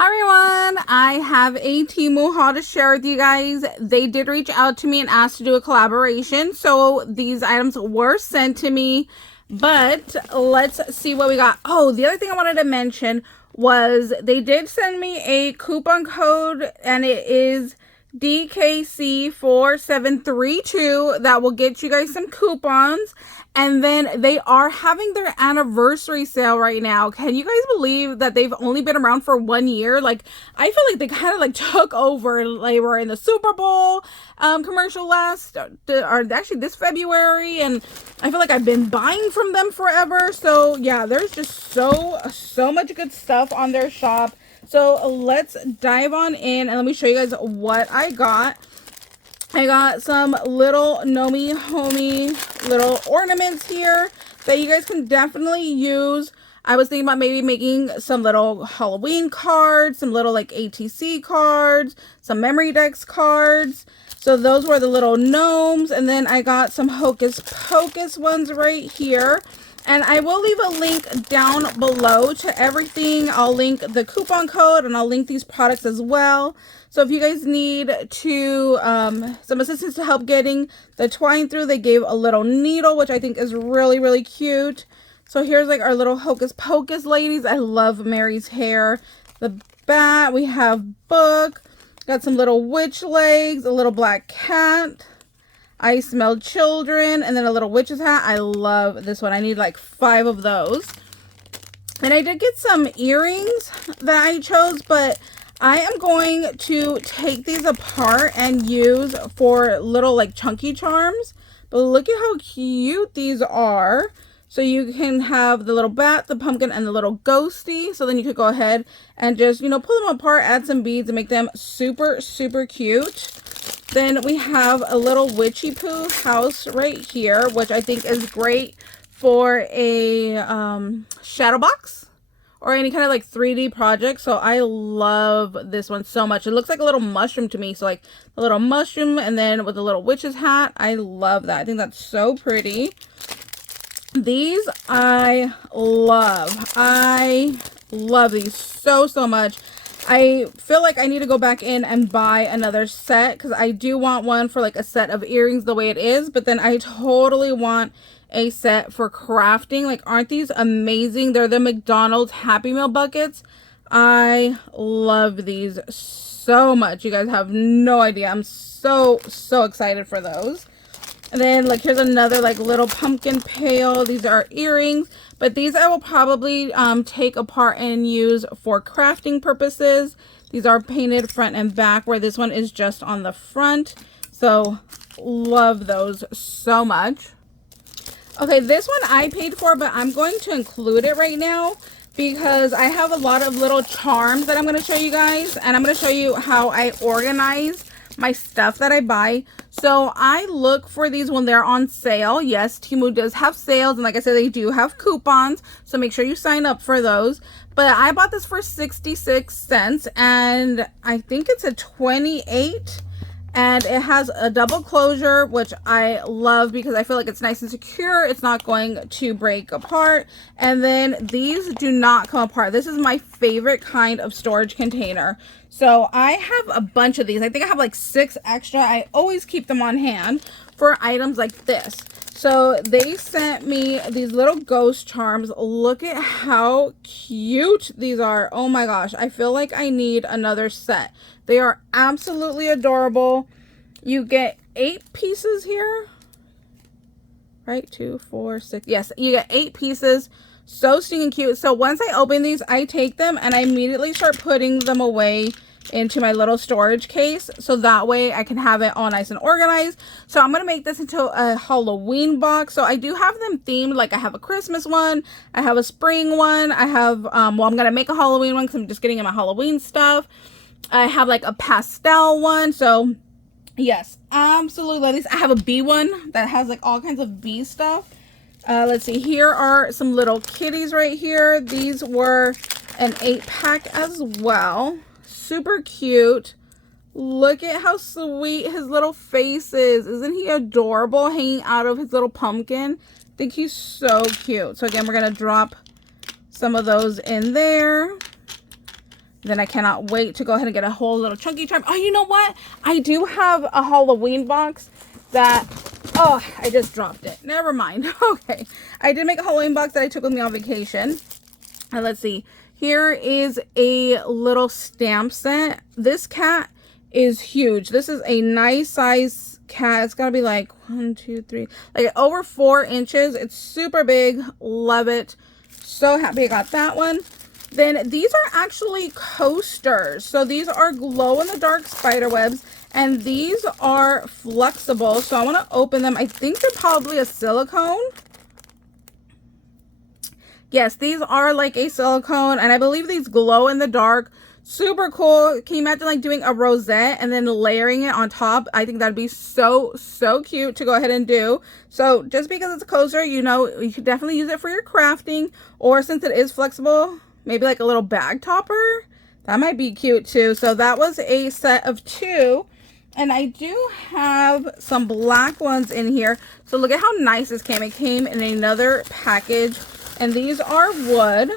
Hi everyone, I have a Temu haul to share with you guys. They did reach out to me and ask to do a collaboration, so these items were sent to me, but let's see what we got. Oh, the other thing I wanted to mention was they did send me a coupon code, and it is dkc4732 that will get you guys some coupons. And then they are having their anniversary sale right now. Can you guys believe that they've only been around for 1 year? Like, I feel like they kind of like took over. They were in the Super Bowl commercial or actually this February, and I feel like I've been buying from them forever. So yeah, there's just so much good stuff on their shop. So let's dive on in and let me show you guys what I got. I got some little Nomi Homey little ornaments here that you guys can definitely use. I was thinking about maybe making some little Halloween cards, some little like ATC cards, some memory decks cards. So those were the little gnomes. And then I got some Hocus Pocus ones right here. And I will leave a link down below to everything. I'll link the coupon code and I'll link these products as well. So if you guys need to some assistance to help getting the twine through, they gave a little needle, which I think is really cute. So here's like our little Hocus Pocus ladies. I love Mary's hair. The bat, we have book. Got some little witch legs, a little black cat. I smell children, and then a little witch's hat. I love this one. I need like 5 of those. And I did get some earrings that I chose, but I am going to take these apart and use for little like chunky charms. But look at how cute these are. So you can have the little bat, the pumpkin, and the little ghosty. So then you could go ahead and just, you know, pull them apart, add some beads, and make them super cute. Then we have a little witchy poo house right here, which I think is great for a shadow box or any kind of like 3D project. So I love this one so much. It looks like a little mushroom to me. So like a little mushroom and then with a little witch's hat. I love that. I think that's so pretty. These I love. I love these so much. I feel like I need to go back in and buy another set because I do want one for like a set of earrings the way it is, but then I totally want a set for crafting. Like, aren't these amazing? They're the McDonald's Happy Meal buckets. I love these so much. You guys have no idea. I'm so excited for those. And then like here's another like little pumpkin pail. These are earrings, but these I will probably take apart and use for crafting purposes. These are painted front and back, where this one is just on the front. So love those so much. Okay, this one I paid for, but I'm going to include it right now because I have a lot of little charms that I'm going to show you guys, and I'm going to show you how I organize my stuff that I buy. So I look for these when they're on sale. Yes, Temu does have sales, and like I said, they do have coupons, so make sure you sign up for those. But I bought this for 66 cents, and I think it's a 28, and it has a double closure, which I love because I feel like it's nice and secure. It's not going to break apart. And then these do not come apart. This is my favorite kind of storage container. So I have a bunch of these. I think I have like 6 extra. I always keep them on hand for items like this. So they sent me these little ghost charms. Look at how cute these are. Oh my gosh. I feel like I need another set. They are absolutely adorable. You get 8 pieces here. Right? 2, 4, 6. Yes, you get 8 pieces. So stinking cute. So once I open these, I take them and I immediately start putting them away into my little storage case, so that way I can have it all nice and organized. So I'm gonna make this into a Halloween box. So I do have them themed. Like I have a Christmas one, I have a spring one, I have well, I'm gonna make a Halloween one because I'm just getting in my Halloween stuff. I have like a pastel one. So yes, absolutely love these. I have a bee one that has like all kinds of bee stuff. Let's see, here are some little kitties right here. These were an 8-pack as well. Super cute. Look at how sweet his little face is. Isn't he adorable hanging out of his little pumpkin? I think he's so cute. So again, we're going to drop some of those in there. Then I cannot wait to go ahead and get a whole little chunky charm. Oh, you know what? I do have a Halloween box that, oh, I just dropped it. Never mind. Okay. I did make a Halloween box that I took with me on vacation. And let's see. Here is a little stamp set. This cat is huge. This is a nice size cat. It's gotta be like 1, 2, 3, like over 4 inches. It's super big. Love it. So happy I got that one. Then these are actually coasters. So these are glow in the dark spider webs, and these are flexible. So I want to open them. I think they're probably a silicone. Yes, these are like a silicone, and I believe these glow in the dark. Super cool. Can you imagine like doing a rosette and then layering it on top? I think that'd be so cute to go ahead and do. So just because it's a coaster, you know, you could definitely use it for your crafting, or since it is flexible, maybe like a little bag topper. That might be cute too. So that was a set of 2. And I do have some black ones in here. So look at how nice this came. It came in another package. And these are wood.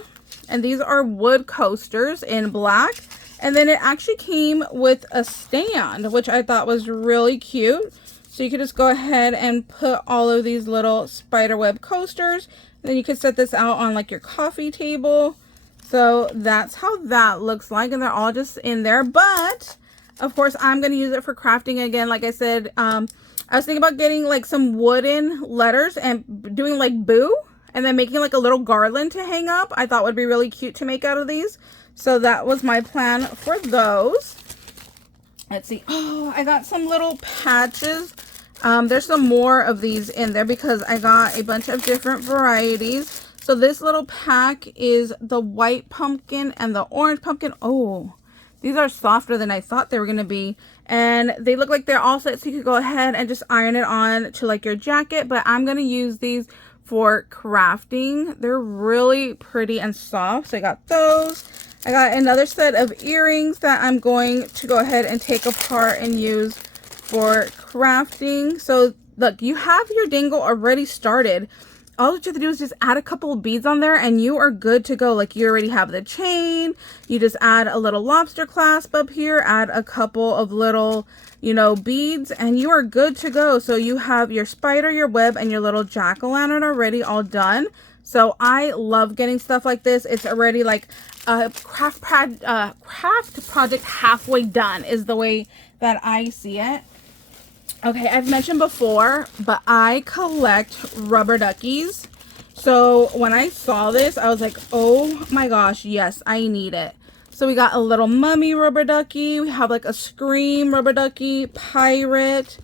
And these are wood coasters in black. And then it actually came with a stand, which I thought was really cute. So you could just go ahead and put all of these little spiderweb coasters. Then you could set this out on like your coffee table. So that's how that looks like, and they're all just in there. But of course I'm going to use it for crafting again. Like I said, I was thinking about getting like some wooden letters and doing like boo, and then making like a little garland to hang up. I thought would be really cute to make out of these. So that was my plan for those. Let's see. Oh, I got some little patches. There's some more of these in there because I got a bunch of different varieties. So this little pack is the white pumpkin and the orange pumpkin. Oh, these are softer than I thought they were going to be. And they look like they're all set, so you could go ahead and just iron it on to like your jacket. But I'm going to use these for crafting. They're really pretty and soft. So I got those. I got another set of earrings that I'm going to go ahead and take apart and use for crafting. So look, you have your dangle already started. All that you have to do is just add a couple of beads on there and you are good to go. Like you already have the chain. You just add a little lobster clasp up here, add a couple of little, you know, beads, and you are good to go. So you have your spider, your web, and your little jack-o'-lantern already all done. So I love getting stuff like this. It's already like a craft project halfway done is the way that I see it. Okay, I've mentioned before, but I collect rubber duckies. So when I saw this, I was like, oh my gosh, yes, I need it. So we got a little mummy rubber ducky. We have like a scream rubber ducky, pirate.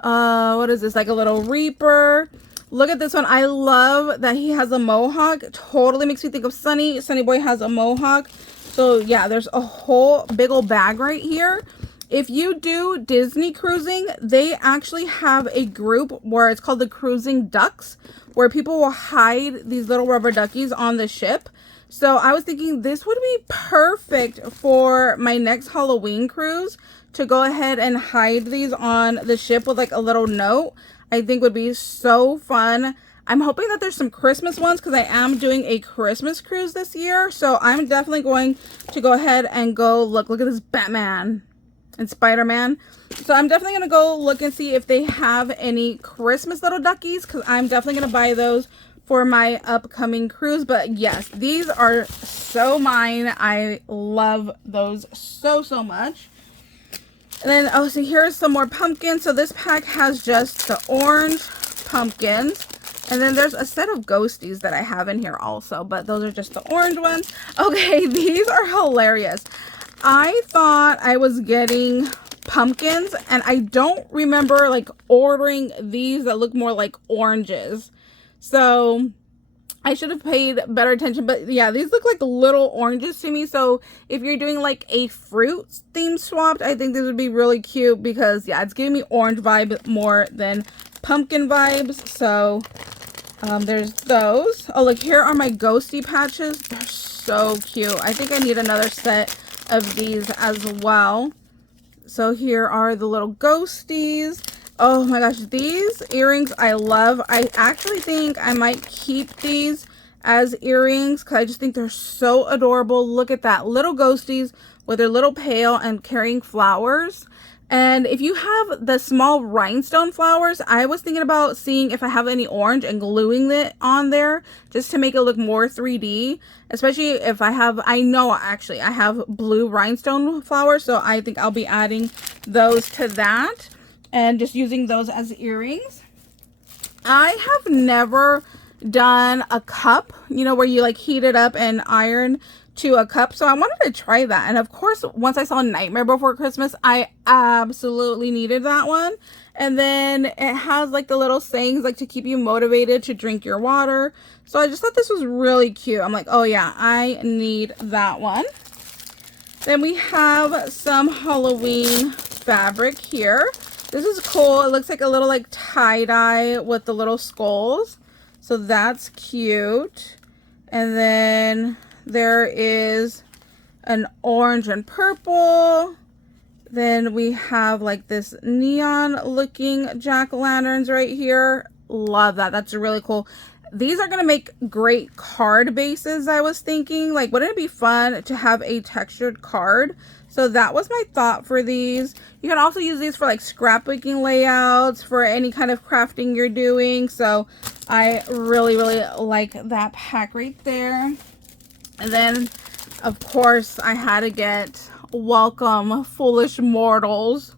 What is this? Like a little reaper. Look at this one. I love that he has a mohawk. Totally makes me think of Sunny. Sunny Boy has a mohawk. So yeah, there's a whole big old bag right here. If you do Disney cruising, they actually have a group where it's called the Cruising Ducks, where people will hide these little rubber duckies on the ship. So I was thinking this would be perfect for my next Halloween cruise, to go ahead and hide these on the ship with like a little note. I think would be so fun. I'm hoping that there's some Christmas ones because I am doing a Christmas cruise this year. So I'm definitely going to go ahead and go look at this Batman and Spider-Man. So I'm definitely going to go look and see if they have any Christmas little duckies, because I'm definitely going to buy those for my upcoming cruise. But yes, these are so mine. I love those so much. And then, oh, so here's some more pumpkins. So this pack has just the orange pumpkins. And then there's a set of ghosties that I have in here also, but those are just the orange ones. Okay, these are hilarious. I thought I was getting pumpkins, and I don't remember like ordering these that look more like oranges. So I should have paid better attention. But yeah, these look like little oranges to me. So if you're doing like a fruit theme swapped, I think this would be really cute, because yeah, it's giving me orange vibe more than pumpkin vibes. So there's those. Oh, look, here are my ghosty patches. They're so cute. I think I need another set of these as well. So here are the little ghosties. Oh my gosh, these earrings I love. I actually think I might keep these as earrings because I just think they're so adorable. Look at that, little ghosties with their little pail and carrying flowers. And if you have the small rhinestone flowers, I was thinking about seeing if I have any orange and gluing it on there just to make it look more 3D, especially if I know actually I have blue rhinestone flowers, so I think I'll be adding those to that and just using those as earrings. I have never done a cup, you know, where you like heat it up and iron to a cup, so I wanted to try that. And of course, once I saw Nightmare Before Christmas, I absolutely needed that one. And then it has like the little sayings like to keep you motivated to drink your water, so I just thought this was really cute. I'm like, oh yeah, I need that one. Then we have some Halloween fabric here. This is cool. It looks like a little like tie-dye with the little skulls, so that's cute. And then there is an orange and purple. Then we have like this neon looking jack-o'-lanterns right here. Love that. That's really cool. These are going to make great card bases, I was thinking. Like, wouldn't it be fun to have a textured card? So that was my thought for these. You can also use these for like scrapbooking layouts, for any kind of crafting you're doing. So I really, really like that pack right there. And then, of course, I had to get Welcome Foolish Mortals.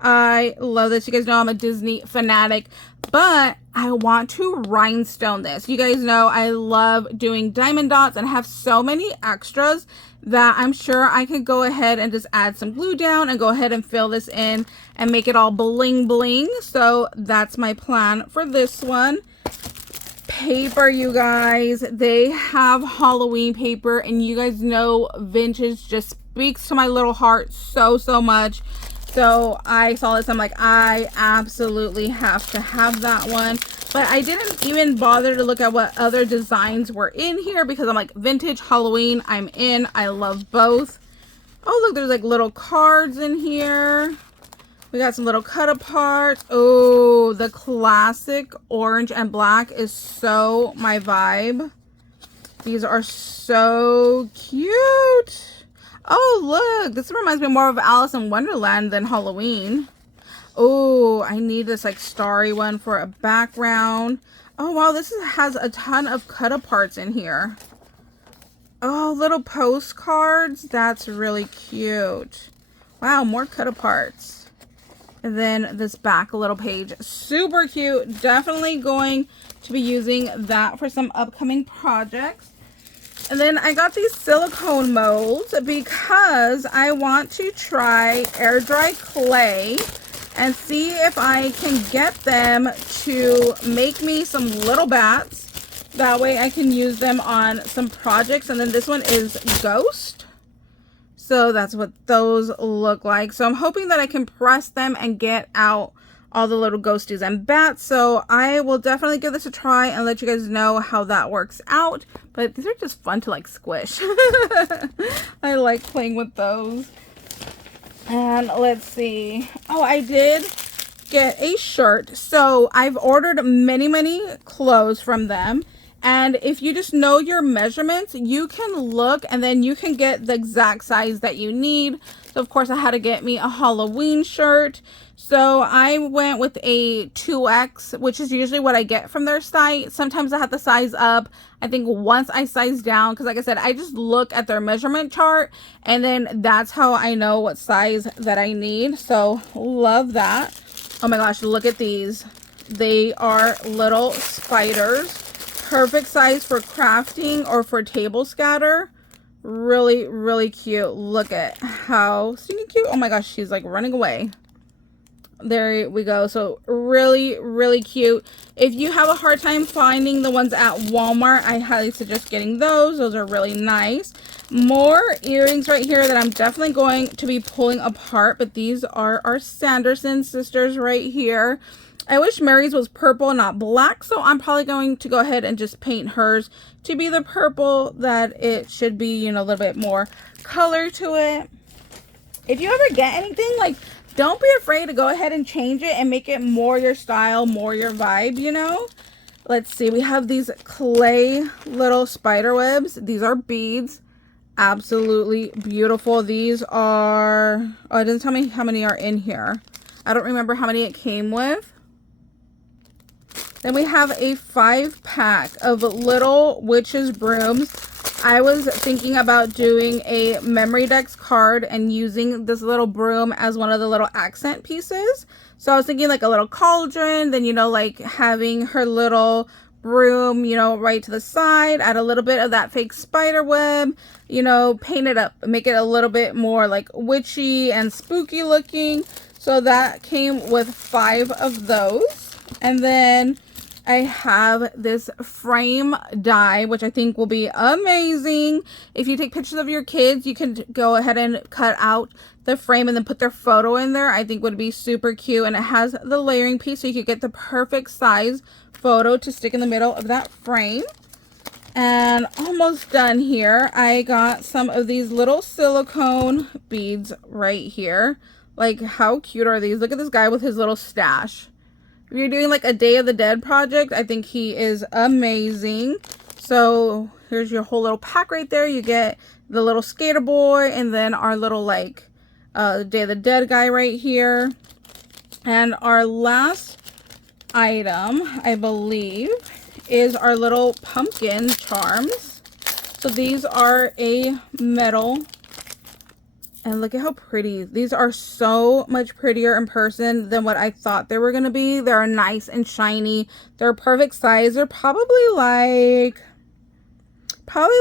I love this. You guys know I'm a Disney fanatic, but I want to rhinestone this. You guys know I love doing diamond dots and have so many extras that I'm sure I could go ahead and just add some glue down and go ahead and fill this in and make it all bling bling. So that's my plan for this one. Paper, you guys, they have Halloween paper, and you guys know vintage just speaks to my little heart so much. So I saw this, I'm like, I absolutely have to have that one. But I didn't even bother to look at what other designs were in here because I'm like, vintage, Halloween, I'm in. I love both. Oh look, there's like little cards in here. We got some little cut aparts. Oh, the classic orange and black is so my vibe. These are so cute. Oh, look, this reminds me more of Alice in Wonderland than Halloween. Oh, I need this like starry one for a background. Oh, wow, this has a ton of cut aparts in here. Oh, little postcards. That's really cute. Wow, more cut aparts. And then this back little page, super cute. Definitely going to be using that for some upcoming projects. And then I got these silicone molds because I want to try air dry clay and see if I can get them to make me some little bats. That way I can use them on some projects. And then this one is Ghost. So that's what those look like. So I'm hoping that I can press them and get out all the little ghosties and bats. So I will definitely give this a try and let you guys know how that works out. But these are just fun to like squish. I like playing with those. And let's see. Oh, I did get a shirt. So I've ordered many clothes from them. And if you just know your measurements, you can look and then you can get the exact size that you need. So of course I had to get me a Halloween shirt. So I went with a 2X, which is usually what I get from their site. Sometimes I have to size up. I think once I size down, because like I said, I just look at their measurement chart and then that's how I know what size that I need. So love that. Oh my gosh, look at these. They are little spiders. Perfect size for crafting or for table scatter. Really cute. Look at how stinking cute. Oh my gosh, she's like running away. There we go. So really cute. If you have a hard time finding the ones at Walmart, I highly suggest getting those. Those are really nice. More earrings right here that I'm definitely going to be pulling apart, but these are our Sanderson sisters right here. I wish Mary's was purple, not black, so I'm probably going to go ahead and just paint hers to be the purple that it should be, you know, a little bit more color to it. If you ever get anything, like, don't be afraid to go ahead and change it and make it more your style, more your vibe, you know? Let's see, we have these clay little spider webs. These are beads. Absolutely beautiful. These are, oh, it doesn't tell me how many are in here. I don't remember how many it came with. Then we have a 5-pack of little witches brooms. I was thinking about doing a memory decks card and using this little broom as one of the little accent pieces. So I was thinking like a little cauldron, then, you know, like having her little broom, you know, right to the side, add a little bit of that fake spider web, you know, paint it up, make it a little bit more like witchy and spooky looking. So that came with 5 of those. And then I have this frame die, which I think will be amazing. If you take pictures of your kids, you can go ahead and cut out the frame and then put their photo in there. I think would be super cute. And it has the layering piece, so you could get the perfect size photo to stick in the middle of that frame. And almost done here. I got some of these little silicone beads right here. Like, how cute are these? Look at this guy with his little stash. If you're doing like a Day of the Dead project, I think he is amazing. So here's your whole little pack right there. You get the little skater boy and then our little like Day of the Dead guy right here. And our last item, I believe, is our little pumpkin charms. So these are a metal. And look at how pretty. These are so much prettier in person than what I thought they were going to be. They're nice and shiny. They're perfect size. They're probably a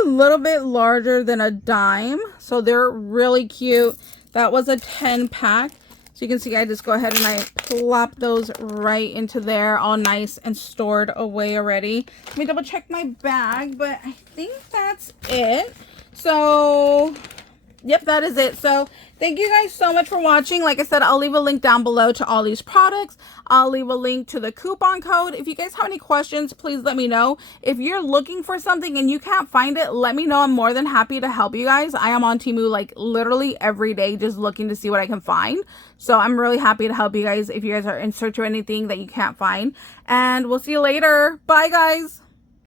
little bit larger than a dime. So they're really cute. That was a 10-pack. So you can see I just go ahead and I plop those right into there, all nice and stored away already. Let me double check my bag, but I think that's it. So yep, that is it. So thank you guys so much for watching. Like I said, I'll leave a link down below to all these products. I'll leave a link to the coupon code. If you guys have any questions, please let me know. If you're looking for something and you can't find it, let me know. I'm more than happy to help you guys. I am on Temu like literally every day just looking to see what I can find. So I'm really happy to help you guys if you guys are in search of anything that you can't find. And we'll see you later. Bye, guys.